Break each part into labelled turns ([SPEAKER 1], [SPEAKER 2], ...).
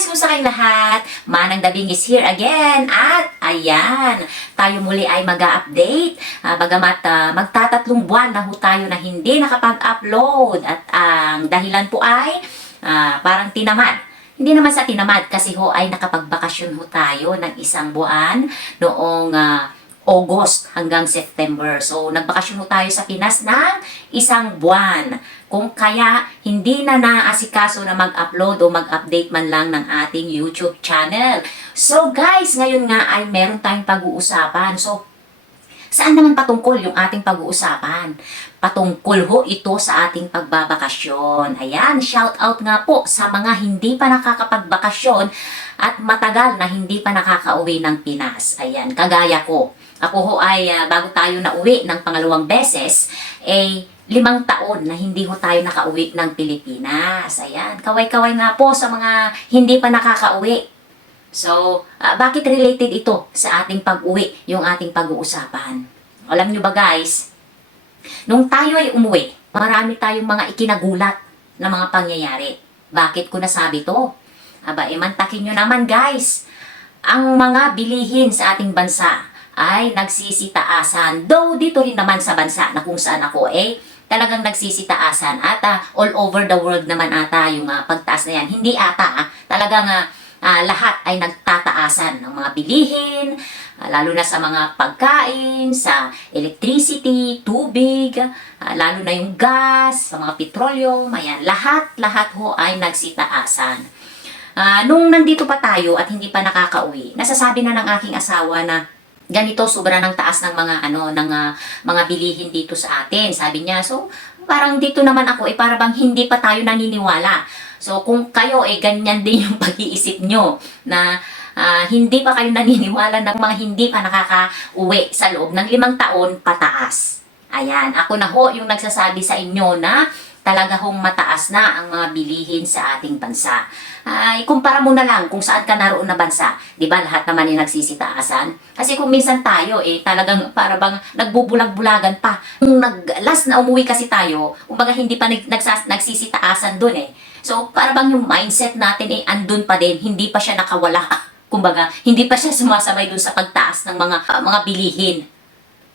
[SPEAKER 1] guys, kumusta kayong lahat? Manang Dabing is here again at ayan, tayo muli ay mag-update. Uh, bagamat ah, magtatatlong buwan na ho tayo na hindi nakapag-upload at ang dahilan po ay ah, parang tinamad. Hindi naman sa tinamad kasi ho ay nakapagbakasyon ho tayo ng isang buwan noong ah, August hanggang September. So, nagbakasyon ho tayo sa Pinas ng isang buwan. Kung kaya, hindi na naasikaso na mag-upload o mag-update man lang ng ating YouTube channel. So, guys, ngayon nga ay meron tayong pag-uusapan. So, Saan naman patungkol yung ating pag-uusapan? Patungkol ho ito sa ating pagbabakasyon. Ayan, shout out nga po sa mga hindi pa nakakapagbakasyon at matagal na hindi pa nakakauwi ng Pinas. Ayan, kagaya ko. Ako ho ay ah, bago tayo nauwi ng pangalawang beses, eh limang taon na hindi ho tayo nakauwi ng Pilipinas. Ayan, kaway-kaway nga po sa mga hindi pa nakakauwi. So, ah, bakit related ito sa ating pag-uwi, yung ating pag-uusapan? Alam nyo ba guys, nung tayo ay umuwi, marami tayong mga ikinagulat na mga pangyayari. Bakit ko nasabi to? Aba, imantakin nyo naman guys, ang mga bilihin sa ating bansa ay nagsisitaasan. Though dito rin naman sa bansa na kung saan ako eh, talagang nagsisitaasan. At ah, all over the world naman ata yung ah, pagtaas na yan. Hindi ata, ah, talagang ah, ah, lahat ay nagtataasan ng mga bilihin, ah, lalo na sa mga pagkain, sa electricity, tubig, ah, lalo na yung gas, sa mga petroleum, ayan, lahat, lahat ho ay nagsitaasan. Ah, nung nandito pa tayo at hindi pa nakakauwi, nasasabi na ng aking asawa na ganito sobra ng taas ng mga ano ng ah, mga bilihin dito sa atin. Sabi niya, so parang dito naman ako eh para bang hindi pa tayo naniniwala. So kung kayo eh ganyan din yung pag-iisip nyo na ah, hindi pa kayo naniniwala ng mga hindi pa nakaka-uwi sa loob ng limang taon pataas. Ayan, ako na ho yung nagsasabi sa inyo na talaga hong mataas na ang mga bilihin sa ating bansa. Ay, kumpara mo na lang kung saan ka naroon na bansa. Di ba lahat naman ay nagsisitaasan? Kasi kung minsan tayo, eh, talagang para bang nagbubulag-bulagan pa. Nung nag, last na umuwi kasi tayo, kumbaga hindi pa nag, nagsas, nagsisitaasan dun eh. So, para bang yung mindset natin eh, andun pa din, hindi pa siya nakawala. Kumbaga, hindi pa siya sumasabay dun sa pagtaas ng mga, ah, mga bilihin.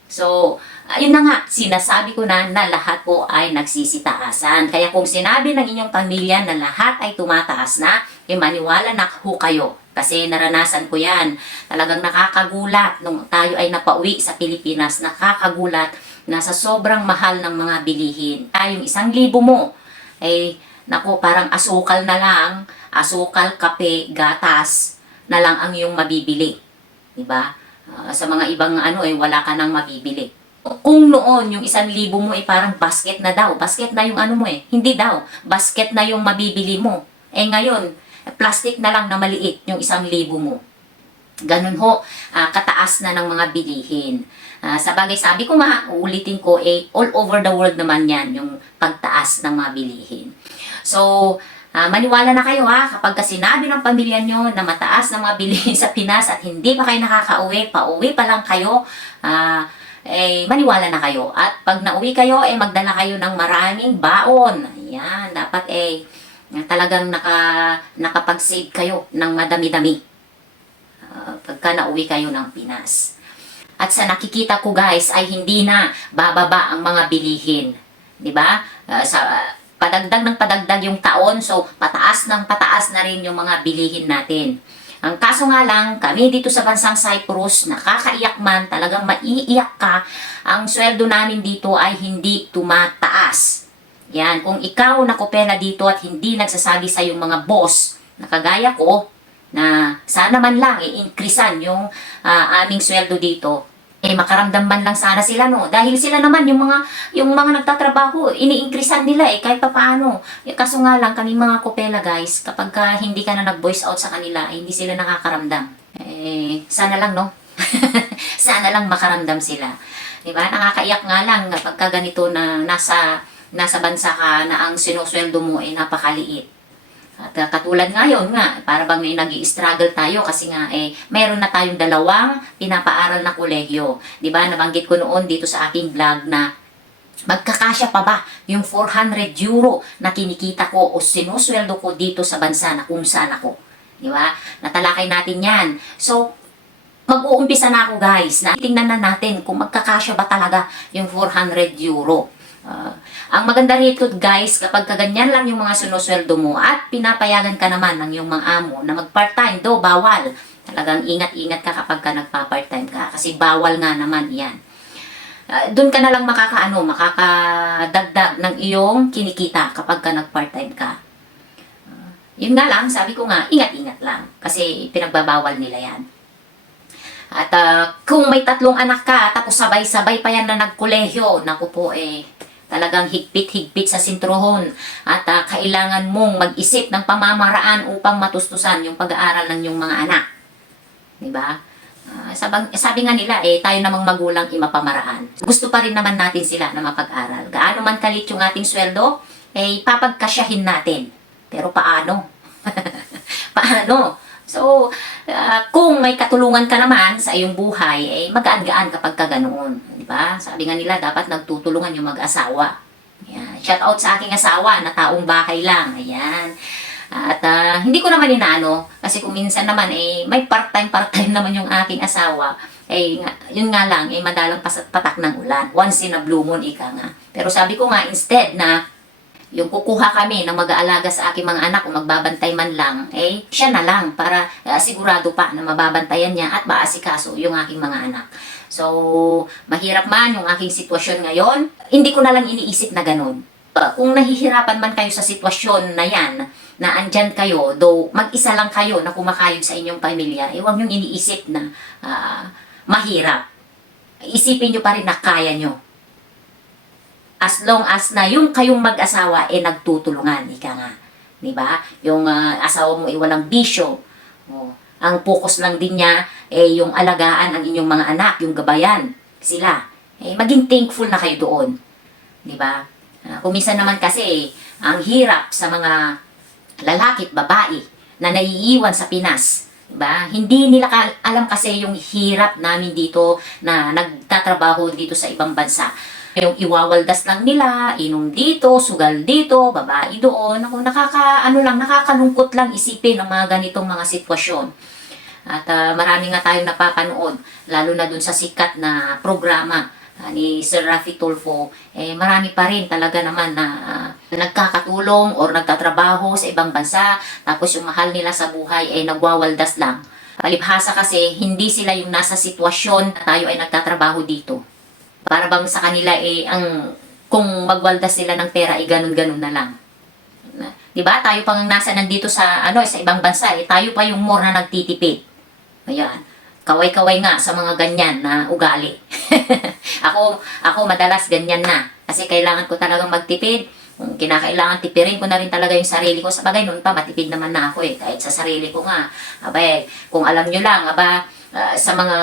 [SPEAKER 1] So, ayun na nga, sinasabi ko na na lahat po ay nagsisitaasan. Kaya kung sinabi ng inyong pamilya na lahat ay tumataas na, eh maniwala na ho kayo. Kasi naranasan ko yan. Talagang nakakagulat nung tayo ay napauwi sa Pilipinas. Nakakagulat na sa sobrang mahal ng mga bilihin. Ay, yung isang libo mo, eh, nako, parang asukal na lang, asukal, kape, gatas na lang ang iyong mabibili. Diba? Ah, sa mga ibang ano eh, wala ka nang mabibili. Kung noon, yung isang libo mo eh parang basket na daw. Basket na yung ano mo eh. Hindi daw. Basket na yung mabibili mo. Eh ngayon, plastic na lang na maliit yung isang libo mo. Ganun ho, ah, kataas na ng mga bilihin. Ah, sa bagay, sabi ko nga, uulitin ko, eh, all over the world naman yan, yung pagtaas ng mga bilihin. So, Ah, maniwala na kayo ha, kapag ka sinabi ng pamilya nyo na mataas na mga bilihin sa Pinas at hindi pa kayo nakakauwi, pauwi pa lang kayo, ah, eh, maniwala na kayo. At pag nauwi kayo, eh, magdala kayo ng maraming baon. Ayan, dapat eh, talagang naka, nakapag-save kayo ng madami-dami. Ah, pagka nauwi kayo ng Pinas. At sa nakikita ko guys, ay hindi na bababa ang mga bilihin. 'Di ba? Ah, sa padagdag ng padagdag yung taon, so pataas ng pataas na rin yung mga bilihin natin. Ang kaso nga lang, kami dito sa bansang Cyprus, nakakaiyak man, talagang maiiyak ka, ang sweldo namin dito ay hindi tumataas. Yan, kung ikaw nakopera dito at hindi nagsasabi sa yung mga boss, na kagaya ko, na sana man lang i-increasean yung ah, aming sweldo dito, eh makaramdam man lang sana sila no? Dahil sila naman yung mga yung mga nagtatrabaho ini-increasean nila eh kahit papaano. Eh, kaso nga lang kami mga kopela guys kapag ka hindi ka na nag-voice out sa kanila eh, hindi sila nakakaramdam. Eh sana lang no? Sana lang makaramdam sila. Di ba? Nakakaiyak nga lang kapag ka ganito na nasa nasa bansa ka na ang sinusweldo mo ay napakaliit at uh, katulad ngayon nga, para bang may nag struggle tayo kasi nga eh, mayroon na tayong dalawang pinapaaral na kolegyo. Di ba Nabanggit ko noon dito sa aking vlog na magkakasya pa ba yung 400 euro na kinikita ko o sinusweldo ko dito sa bansa na kung saan ako. Di ba? Natalakay natin yan. So, mag-uumpisa na ako guys na tingnan na natin kung magkakasya ba talaga yung 400 euro. Ah, ang maganda rito guys, kapag kaganyan lang yung mga sinusweldo mo at pinapayagan ka naman ng yung mga amo na mag-part-time, do bawal. Talagang ingat-ingat ka kapag ka nagpa-part-time ka kasi bawal nga naman yan. Ah, doon ka na lang makakaano, makakadagdag ng iyong kinikita kapag ka nag-part-time ka. Ah, yun nga lang, sabi ko nga, ingat-ingat lang kasi pinagbabawal nila yan. At ah, kung may tatlong anak ka, tapos sabay-sabay pa yan na nagkolehiyo, naku po eh, talagang higpit-higpit sa sintrohon. At ah, kailangan mong mag-isip ng pamamaraan upang matustusan yung pag-aaral ng iyong mga anak. Di ba? Ah, sabang, sabi nga nila, eh, tayo namang magulang imapamaraan. Gusto pa rin naman natin sila na mapag-aral. Gaano man kalit yung ating sweldo, eh, papagkasyahin natin. Pero paano? paano? So, ah, kung may katulungan ka naman sa iyong buhay, eh, magaan-gaan kapag ka ganoon. Di ba? Sabi nga nila, dapat nagtutulungan yung mag-asawa. Ayan. Shout out sa aking asawa na taong bahay lang. Ayan. At ah, hindi ko naman inaano kasi kung minsan naman eh may part-time part-time naman yung aking asawa. Eh yun nga lang eh madalang patak ng ulan. Once in a blue moon ika nga. Pero sabi ko nga instead na yung kukuha kami ng mag-aalaga sa aking mga anak kung magbabantay man lang, eh, siya na lang para ah, sigurado pa na mababantayan niya at maasikaso yung aking mga anak. So, mahirap man yung aking sitwasyon ngayon, hindi ko na lang iniisip na ganun. Uh, Kung nahihirapan man kayo sa sitwasyon na yan, na andyan kayo, though mag-isa lang kayo na kumakayod sa inyong pamilya, eh huwag niyong iniisip na ah, mahirap. Isipin niyo pa rin na kaya niyo as long as na yung kayong mag-asawa eh nagtutulungan, ika nga. 'Di ba? Yung ah, asawa mo ay walang bisyo. Oh, ang focus lang din niya eh yung alagaan ang inyong mga anak, yung gabayan sila. Eh maging thankful na kayo doon. 'Di ba? Ah, kung minsan naman kasi ang hirap sa mga lalaki at babae na naiiwan sa Pinas. Diba? Hindi nila ka- alam kasi yung hirap namin dito na nagtatrabaho dito sa ibang bansa. Yung iwawaldas lang nila, inom dito, sugal dito, babae doon. Ako, nakaka, ano lang, nakakalungkot lang isipin ang mga ganitong mga sitwasyon. At ah, marami nga tayong napapanood, lalo na dun sa sikat na programa ah, ni Sir Rafi Tulfo, eh, marami pa rin talaga naman na ah, nagkakatulong or nagtatrabaho sa ibang bansa, tapos yung mahal nila sa buhay ay nagwawaldas lang. Palibhasa kasi, hindi sila yung nasa sitwasyon na tayo ay nagtatrabaho dito. Para bang sa kanila eh, ang, kung magwaldas sila ng pera, eh, ganun-ganun na lang. 'Di ba? Tayo pang nasa nandito sa ano sa ibang bansa, eh, tayo pa yung more na nagtitipid. Ayan. Kaway-kaway nga sa mga ganyan na ugali. ako ako madalas ganyan na kasi kailangan ko talagang magtipid. Kung kinakailangan tipirin ko na rin talaga yung sarili ko. Sa bagay, noon pa, matipid naman na ako eh. Kahit sa sarili ko nga. Abay, kung alam nyo lang, aba, ah, sa mga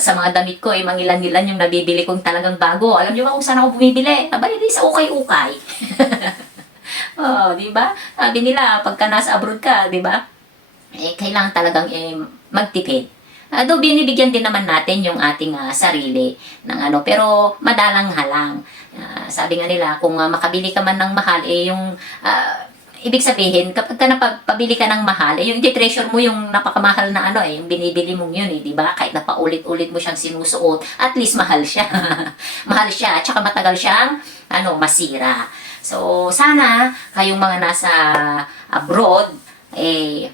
[SPEAKER 1] sa mga damit ko, eh, mangilan-ilan yung nabibili kong talagang bago. Alam nyo ba kung saan ako bumibili? Abay, di sa ukay-ukay. oh, di ba? Sabi nila, pagka nasa abroad ka, di ba? Eh, kailangan talagang eh, magtipid. Uh, though binibigyan din naman natin yung ating ah, sarili ng ano, pero madalang halang. Ah, sabi nga nila, kung ah, makabili ka man ng mahal, eh yung ah, ibig sabihin, kapag ka napabili ka ng mahal, eh yung treasure mo yung napakamahal na ano eh, yung binibili mong yun eh, di ba? Kahit na paulit-ulit mo siyang sinusuot, at least mahal siya. mahal siya, at saka matagal siyang ano, masira. So, sana kayong mga nasa abroad, eh,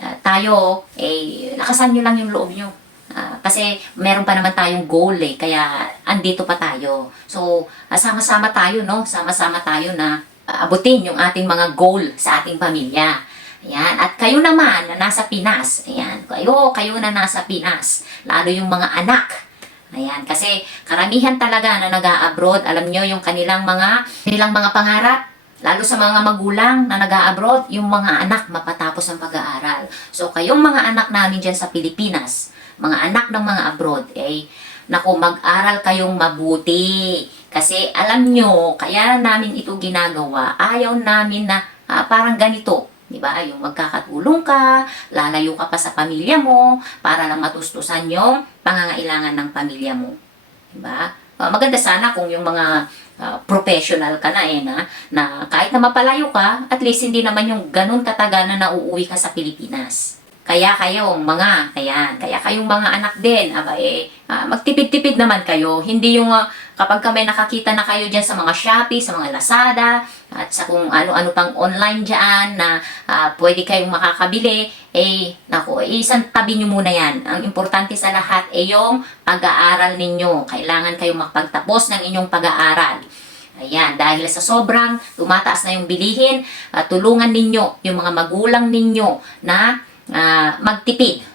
[SPEAKER 1] ah, tayo, eh, lakasan nyo lang yung loob nyo. Ah, kasi meron pa naman tayong goal eh, kaya andito pa tayo. So, ah, sama-sama tayo, no? Sama-sama tayo na abutin yung ating mga goal sa ating pamilya. Ayan. At kayo naman na nasa Pinas, ayan, kayo, kayo na nasa Pinas, lalo yung mga anak, Ayan, kasi karamihan talaga na nag-a-abroad, alam nyo yung kanilang mga, kanilang mga pangarap, lalo sa mga magulang na nag-a-abroad, yung mga anak mapatapos ang pag-aaral. So, kayong mga anak namin dyan sa Pilipinas, mga anak ng mga abroad, eh, naku, mag-aral kayong mabuti. Kasi alam nyo, kaya namin ito ginagawa, ayaw namin na ah, parang ganito. Di ba? Yung magkakatulong ka, lalayo ka pa sa pamilya mo, para lang matustusan yung pangangailangan ng pamilya mo. Di ba? Ah, maganda sana kung yung mga ah, professional ka na eh, na, na kahit na mapalayo ka, at least hindi naman yung ganun katagal na nauuwi ka sa Pilipinas. kaya kayong mga, ayan, kaya kayong mga anak din, aba eh, ah, magtipid-tipid naman kayo. Hindi yung ah, kapag ka may nakakita na kayo dyan sa mga Shopee, sa mga Lazada, at sa kung ano-ano pang online dyan na ah, pwede kayong makakabili, eh, naku, eh, isang tabi nyo muna yan. Ang importante sa lahat ay yung pag-aaral ninyo. Kailangan kayong makapagtapos ng inyong pag-aaral. Ayan, dahil sa sobrang tumataas na yung bilihin, ah, tulungan ninyo yung mga magulang ninyo na ah, magtipid.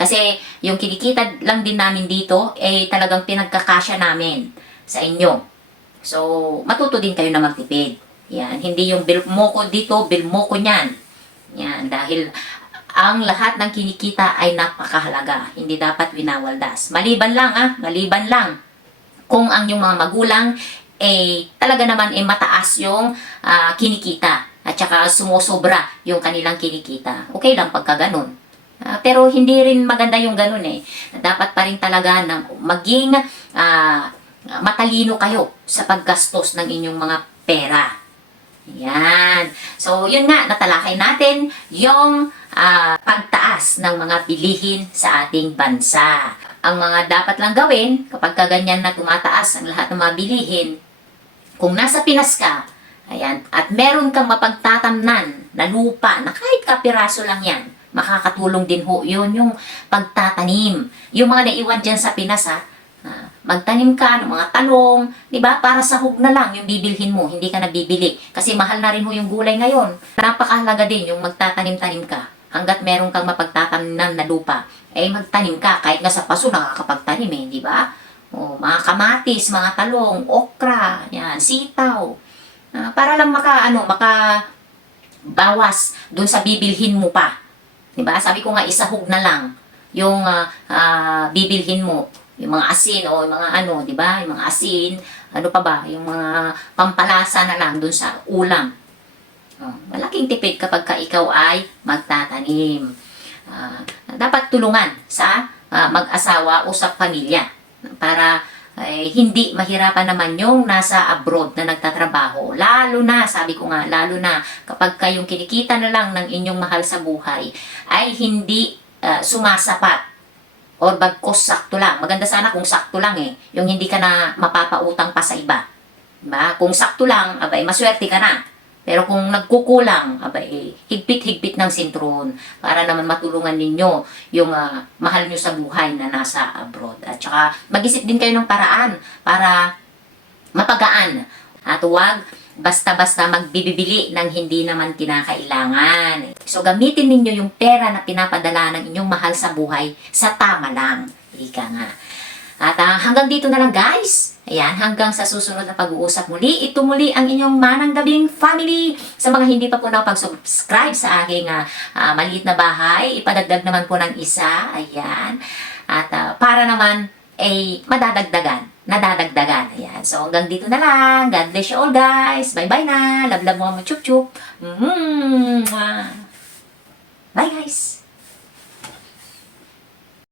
[SPEAKER 1] Kasi yung kinikita lang din namin dito, eh talagang pinagkakasya namin sa inyo. So, matuto din kayo na magtipid. Yan, hindi yung bill mo ko dito, bill mo ko niyan. Yan, dahil ang lahat ng kinikita ay napakahalaga. Hindi dapat winawaldas. Maliban lang ah, maliban lang. Kung ang yung mga magulang eh talaga naman eh mataas yung ah, kinikita at saka sumusobra yung kanilang kinikita. Okay lang pagka ganun. Ah, pero hindi rin maganda yung ganun eh. Dapat pa rin talaga na maging ah, matalino kayo sa paggastos ng inyong mga pera. Yan. So, yun nga, natalakay natin yung ah, pagtaas ng mga bilihin sa ating bansa. Ang mga dapat lang gawin kapag ka ganyan na tumataas ang lahat ng mga bilihin, kung nasa Pinas ka, ayan, at meron kang mapagtatamnan na lupa na kahit kapiraso lang yan, makakatulong din ho yun yung pagtatanim. Yung mga naiwan dyan sa Pinas ha, ah, magtanim ka ng mga talong, di ba? Para sa hug na lang yung bibilhin mo, hindi ka nabibili. Kasi mahal na rin ho yung gulay ngayon. Napakahalaga din yung magtatanim-tanim ka. Hanggat meron kang mapagtatamnan na lupa, eh magtanim ka. Kahit nga sa paso nakakapagtanim eh, di ba? O, mga kamatis, mga talong, okra, yan, sitaw. Ah, para lang maka, ano, maka bawas dun sa bibilhin mo pa. 'Di ba? Sabi ko nga isahog na lang yung ah, ah, bibilhin mo, yung mga asin o yung mga ano, 'di ba? Yung mga asin, ano pa ba? Yung mga pampalasa na lang dun sa ulam. Oh, malaking tipid kapag ka ikaw ay magtatanim. Ah, dapat tulungan sa ah, mag-asawa o sa pamilya para eh, hindi mahirapan naman yung nasa abroad na nagtatrabaho. Lalo na, sabi ko nga, lalo na kapag kayong kinikita na lang ng inyong mahal sa buhay ay hindi ah, sumasapat or bagkos sakto lang. Maganda sana kung sakto lang eh. Yung hindi ka na mapapautang pa sa iba. Diba? Kung sakto lang, abay, maswerte ka na. Pero kung nagkukulang, abay, higpit-higpit ng sintron para naman matulungan ninyo yung ah, mahal nyo sa buhay na nasa abroad. At saka mag-isip din kayo ng paraan para mapagaan. At huwag basta-basta magbibili ng hindi naman kinakailangan. So gamitin ninyo yung pera na pinapadala ng inyong mahal sa buhay sa tama lang. Ika nga. At ah, hanggang dito na lang guys. Ayan, hanggang sa susunod na pag-uusap muli. Ito muli ang inyong manang gabing family. Sa mga hindi pa po nakapag-subscribe sa aking ah, ah, maliit na bahay, ipadagdag naman po ng isa. Ayan. At ah, para naman ay madadagdagan. Nadadagdagan. Ayan. So hanggang dito na lang. God bless you all guys. Bye-bye na. Love-love mo mo chup-chup. Mm-hmm. Bye guys.